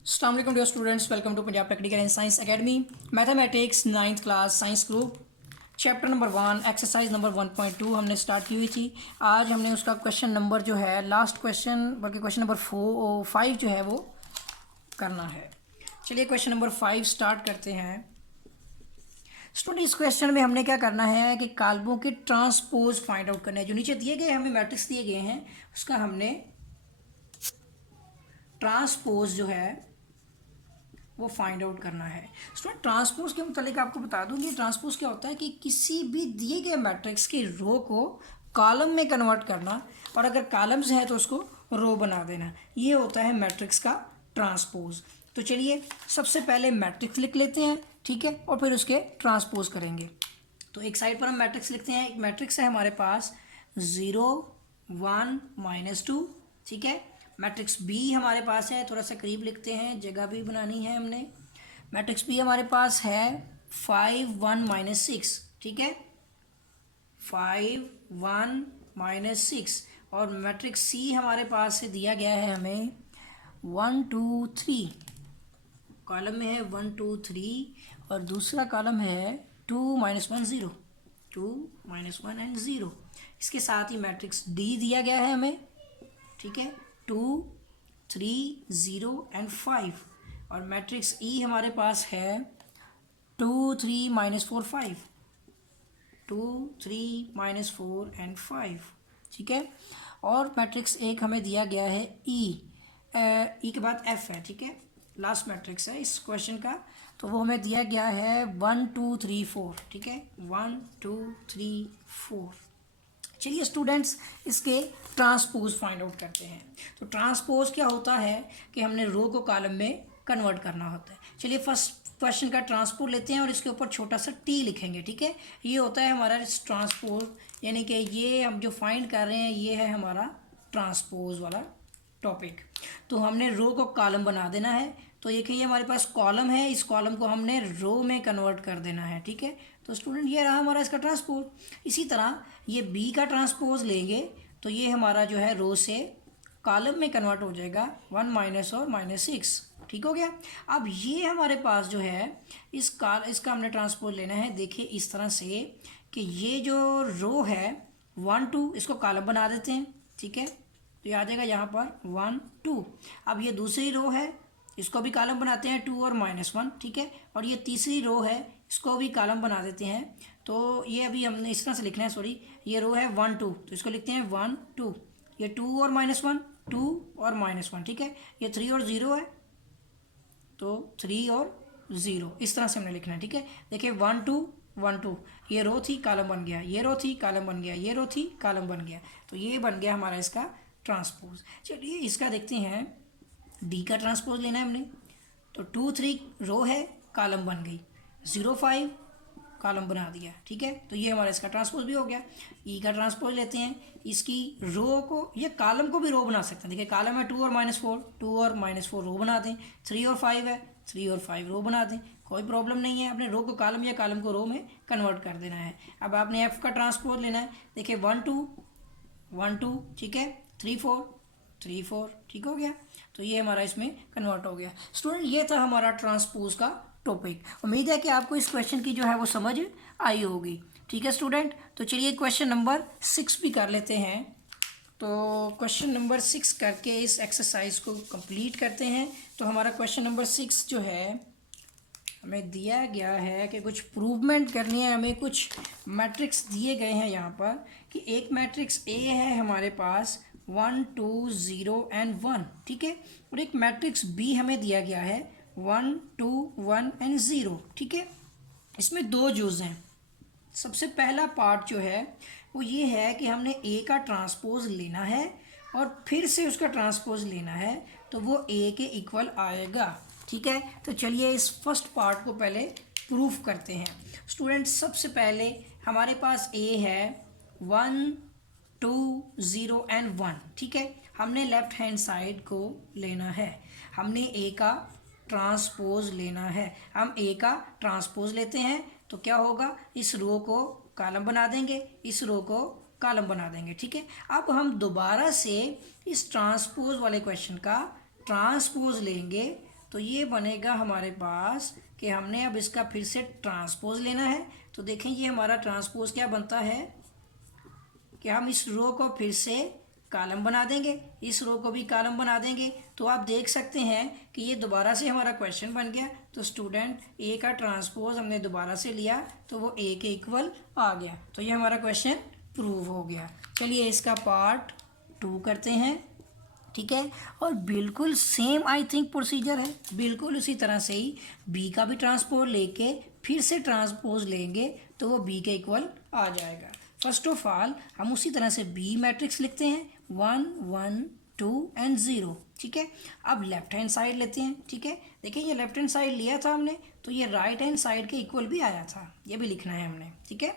अस्सलाम वालेकुम dear students, welcome to Punjab technical and science academy. Mathematics 9th class science group chapter number 1 exercise number 1.2 हमने start की हुई थी। आज हमने उसका क्वेश्चन नंबर जो है लास्ट क्वेश्चन बल्कि क्वेश्चन नंबर 5 जो है वो करना है। चलिए क्वेश्चन नंबर 5 स्टार्ट करते हैं। स्टूडेंट इस क्वेश्चन में हमने क्या करना है कि काल्बों के ट्रांसपोज फाइंड आउट करना है। जो नीचे दिए गए हमें मैट्रिक्स दिए गए हैं उसका हमने ट्रांसपोज जो है वो फाइंड आउट करना है। स्टूडेंट ट्रांसपोज के मुतालिक आपको बता दूं कि ट्रांसपोज क्या होता है कि किसी भी दिए गए मैट्रिक्स की रो को कॉलम में कन्वर्ट करना, और अगर कॉलम्स है तो उसको रो बना देना, ये होता है मैट्रिक्स का ट्रांसपोज। तो चलिए सबसे पहले मैट्रिक्स लिख लेते हैं, ठीक है, और फिर उसके ट्रांसपोज करेंगे। तो एक साइड पर हम मैट्रिक्स लिखते हैं। एक मैट्रिक्स है हमारे पास 0 1 -2, ठीक है। मैट्रिक्स बी हमारे पास है, थोड़ा सा करीब लिखते हैं, जगह भी बनानी है हमने। मैट्रिक्स बी हमारे पास है 5 1 -6, ठीक है, 5 1 -6। और मैट्रिक्स सी हमारे पास से दिया गया है हमें 1 2 3, कॉलम में है 1 2 3 और दूसरा कॉलम है 2 -1 0, 2 -1 एंड 0। इसके साथ ही मैट्रिक्स डी दिया गया है हमें, ठीक है, 2 3 0 एंड 5। और मैट्रिक्स ई हमारे पास है 2 3 -4 5, 2 3 -4 एंड 5, ठीक है। और मैट्रिक्स एक हमें दिया गया है ई के बाद एफ है, ठीक है, लास्ट मैट्रिक्स है इस क्वेश्चन का। तो वो हमें दिया गया है 1 2 3 4, ठीक है, 1 2 3 4। चलिए स्टूडेंट्स इसके ट्रांसपोज फाइंड आउट करते हैं। तो ट्रांसपोज क्या होता है कि हमने रो को कॉलम में कन्वर्ट करना होता है। चलिए फर्स्ट क्वेश्चन का ट्रांसपोज लेते हैं और इसके ऊपर छोटा सा टी लिखेंगे, ठीक है। ये होता है हमारा ट्रांसपोज, यानी कि ये हम जो फाइंड कर रहे हैं ये है हमारा ट्रांसपोज वाला टॉपिक। तो हमने रो को कॉलम बना देना है। तो ये कि हमारे पास कॉलम है, इस कॉलम को हमने रो में कन्वर्ट कर देना है, ठीक है। तो स्टूडेंट ये रहा हमारा इसका ट्रांसपोज। इसी तरह ये बी का ट्रांसपोज लेंगे तो ये हमारा जो है रो से कॉलम में कन्वर्ट हो जाएगा 1 माइनस और -6, ठीक हो गया। अब ये हमारे पास जो है इसका हमने ट्रांसपोज लेना है। देखिए इस तरह से कि ये जो रो है 1 2 इसको कॉलम बना देते हैं, ठीक है। तो ये आ जाएगा यहाँ पर 1 2। अब ये दूसरी रो है, इसको भी कॉलम बनाते हैं 2 और -1, ठीक है। और ये तीसरी रो है, इसको भी कॉलम बना देते हैं। तो ये अभी हमने इस तरह से लिखना है, सॉरी, ये रो है 1 2 तो इसको लिखते हैं 1 2। ये 2 और -1, 2 और -1, ठीक है। ये 3 और 0 है तो 3 और 0, इस तरह से हमने लिखना है, ठीक है। देखिए 1 2 1 2, ये रो थी कॉलम बन गया, ये रो थी कॉलम बन गया, ये रो थी कॉलम बन गया। तो ये बन गया हमारा इसका ट्रांसपोज। चलिए इसका देखते हैं, डी का ट्रांसपोज लेना है हमने। तो 2 3 रो है, कॉलम बन गई, 0 5 कॉलम बना दिया, ठीक है। तो ये हमारा इसका ट्रांसपोज भी हो गया। ई का ट्रांसपोज लेते हैं, इसकी रो को, ये कॉलम को भी रो बना सकते हैं। देखिए कॉलम है 2 और -4, 2 और -4 रो बना दें। 3 और 5 है, 3 और 5 रो बना दें, कोई प्रॉब्लम नहीं है। अपने रो को कॉलम या कॉलम को रो में कन्वर्ट कर देना है। अब आपने एफ का ट्रांसपोज लेना है। देखिए 1 2 1 2, ठीक है, 3 4 3 4, ठीक हो गया। तो ये हमारा इसमें कन्वर्ट हो गया। स्टूडेंट ये था हमारा ट्रांसपोज का टॉपिक। उम्मीद है कि आपको इस क्वेश्चन की जो है वो समझ आई होगी, ठीक है स्टूडेंट। तो चलिए क्वेश्चन नंबर 6 भी कर लेते हैं। तो क्वेश्चन नंबर 6 करके इस एक्सरसाइज को कंप्लीट करते हैं। तो हमारा क्वेश्चन नंबर 6 जो है हमें दिया गया है कि कुछ प्रूवमेंट करनी है। हमें कुछ मैट्रिक्स दिए गए हैं यहाँ पर कि एक मैट्रिक्स ए है हमारे पास 1 2 0 एंड 1, ठीक है। और एक मैट्रिक्स बी हमें दिया गया है 1 2 1 एंड 0, ठीक है। इसमें दो जुज हैं। सबसे पहला पार्ट जो है वो ये है कि हमने ए का ट्रांसपोज लेना है और फिर से उसका ट्रांसपोज लेना है, तो वो ए के इक्वल आएगा, ठीक है। तो चलिए इस फर्स्ट पार्ट को पहले प्रूफ करते हैं। स्टूडेंट्स सबसे पहले हमारे पास ए है 1 2 0 एंड 1, ठीक है। हमने लेफ्ट हैंड साइड को लेना है, हमने ए का ट्रांसपोज लेना है। हम ए का ट्रांसपोज लेते हैं तो क्या होगा, इस रो को कॉलम बना देंगे, इस रो को कॉलम बना देंगे, ठीक है। अब हम दोबारा से इस ट्रांसपोज वाले क्वेश्चन का ट्रांसपोज लेंगे तो ये बनेगा हमारे पास कि हमने अब इसका फिर से ट्रांसपोज लेना है। तो देखें ये हमारा ट्रांसपोज क्या बनता है कि हम इस रो को फिर से कॉलम बना देंगे, इस रो को भी कॉलम बना देंगे। तो आप देख सकते हैं कि ये दोबारा से हमारा क्वेश्चन बन गया। तो स्टूडेंट ए का ट्रांसपोज हमने दोबारा से लिया तो वो ए के इक्वल आ गया। तो ये हमारा क्वेश्चन प्रूव हो गया। चलिए इसका पार्ट 2 करते हैं, ठीक है। और बिल्कुल सेम आई थिंक प्रोसीजर है, बिल्कुल उसी तरह से ही बी का भी ट्रांसपोज लेके फिर से ट्रांसपोज लेंगे तो वो बी के इक्वल आ जाएगा। फर्स्ट ऑफ ऑल हम उसी तरह से बी मैट्रिक्स लिखते हैं 1 1 2 एंड 0, ठीक है। अब लेफ्ट हैंड साइड लेते हैं, ठीक है। देखिए ये लेफ्ट हैंड साइड लिया था हमने तो ये राइट हैंड साइड के इक्वल भी आया था, ये भी लिखना है हमने, ठीक है।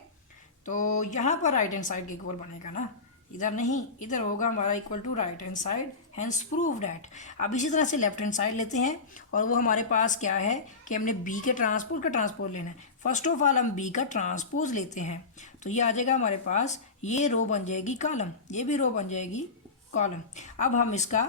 तो यहाँ पर राइट हैंड साइड के इक्वल बनेगा ना, इधर नहीं, इधर होगा हमारा equal to right hand side, hence prove that. अब इसी तरह से लेफ्ट हैंड साइड लेते हैं और वो हमारे पास क्या है कि हमने बी के ट्रांसपोज का ट्रांसपोज लेना है। फर्स्ट ऑफ ऑल हम बी का ट्रांसपोज लेते हैं तो ये आ जाएगा हमारे पास, ये रो बन जाएगी कॉलम, ये भी रो बन जाएगी कॉलम। अब हम इसका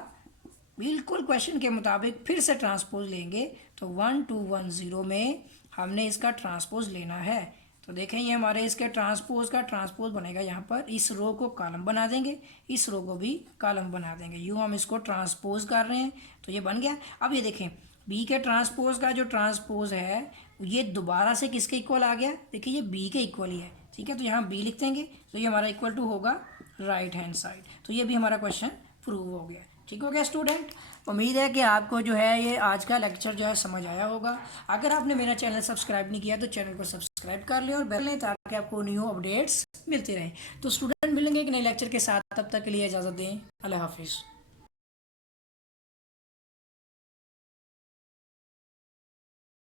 बिल्कुल क्वेश्चन के मुताबिक फिर से ट्रांसपोज लेंगे तो 1 2 1 0 में हमने इसका ट्रांसपोज लेना है। तो देखें ये हमारे इसके ट्रांसपोज का ट्रांसपोज बनेगा, यहाँ पर इस रो को कॉलम बना देंगे, इस रो को भी कॉलम बना देंगे, यूँ हम इसको ट्रांसपोज कर रहे हैं तो ये बन गया। अब ये देखें बी के ट्रांसपोज का जो ट्रांसपोज है ये दोबारा से किसके इक्वल आ गया, देखिए ये बी के इक्वल ही है, ठीक है। तो यहाँ बी लिख देंगे तो ये हमारा इक्वल टू होगा राइट हैंड साइड। तो ये भी हमारा क्वेश्चन प्रूव हो गया, ठीक हो गया स्टूडेंट। उम्मीद है कि आपको जो है ये आज का लेक्चर जो है समझ आया होगा। अगर आपने मेरा चैनल सब्सक्राइब नहीं किया तो चैनल को सब्सक्राइब कर लें और बेल लें ताकि आपको न्यू अपडेट्स मिलते रहें। तो स्टूडेंट मिलेंगे एक नए लेक्चर के साथ, तब तक के लिए इजाज़त दें, अल्लाह हाफिज़।